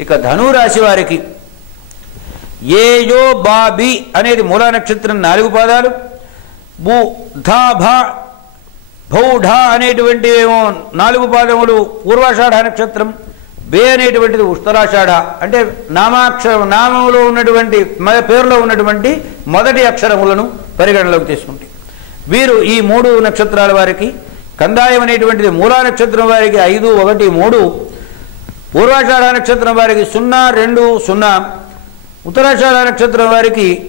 ఇక ధనురాశి వారికి ఏయో బాబి అనేది మూలా నక్షత్రం నాలుగు పాదాలు బు ధా భా అనేటువంటి ఏమో నాలుగు పాదములు పూర్వాషాఢ నక్షత్రం బే అనేటువంటిది ఉత్తరాషాఢ. అంటే నామాక్షర నామంలో ఉన్నటువంటి మ- పేరులో ఉన్నటువంటి మొదటి అక్షరములను పరిగణలోకి తీసుకుంటే. వీరు ఈ మూడు నక్షత్రాల వారికి కందాయం అనేటువంటిది మూలా నక్షత్రం వారికి ఐదు ఒకటి మూడు పూర్వాషాఢ నక్షత్రం వారికి సున్నా రెండు సున్నా. ఉత్తరాషాఢ నక్షత్రం వారికి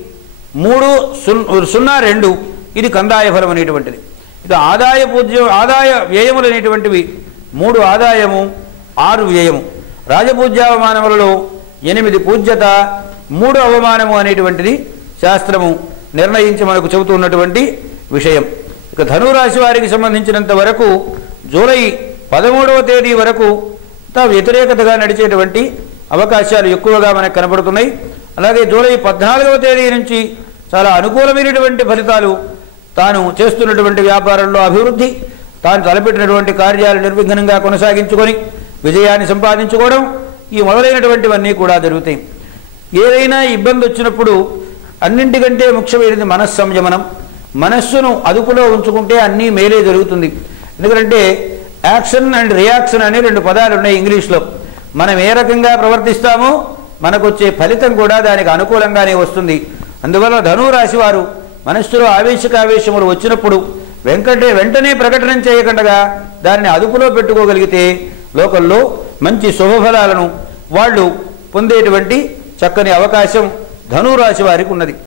మూడు సున్- సున్నా రెండు. ఇది కందాయ ఫలం అనేటువంటిది. ఇది ఆదాయ పూజ్య ఆదాయ వ్యయములు అనేటువంటివి. మూడు ఆదాయము ఆరు వ్యయము. రాజపూజ్యావమానములలో ఎనిమిది పూజ్యత మూడు అవమానము అనేటువంటిది శాస్త్రము నిర్ణయించి మనకు చెబుతున్నటువంటి విషయం. ఇక ధనురాశి వారికి సంబంధించినంత వరకు జూలై పదమూడవ తేదీ వరకు వ్యతిరేకతగా నడిచేటువంటి అవకాశాలు ఎక్కువగా మనకు కనబడుతున్నాయి. అలాగే జూలై పద్నాలుగవ తేదీ నుంచి చాలా అనుకూలమైనటువంటి ఫలితాలు తాను చేస్తున్నటువంటి వ్యాపారంలో అభివృద్ధి తాను తలపెట్టినటువంటి కార్యాలు నిర్విఘ్నంగా కొనసాగించుకొని విజయాన్ని సంపాదించుకోవడం ఈ మొదలైనటువంటివన్నీ కూడా జరుగుతాయి. ఏదైనా ఇబ్బంది వచ్చినప్పుడు అన్నింటికంటే ముఖ్యమైనది మనస్సంయమనం. మనస్సును అదుపులో ఉంచుకుంటే అన్నీ మేలే జరుగుతుంది. ఎందుకంటే యాక్షన్ అండ్ రియాక్షన్ అనే రెండు పదాలు ఉన్నాయి ఇంగ్లీష్లో. మనం ఏ రకంగా ప్రవర్తిస్తామో మనకు వచ్చే ఫలితం కూడా దానికి అనుకూలంగానే వస్తుంది. అందువల్ల ధనురాశి వారు మనస్సులో ఆవేశకావేశములు వచ్చినప్పుడు వెంకటే వెంటనే ప్రకటన చేయకుండా దాన్ని అదుపులో పెట్టుకోగలిగితే లోకల్లో మంచి శుభఫలాలను వాళ్ళు పొందేటువంటి చక్కని అవకాశం ధనురాశి వారికి ఉన్నది.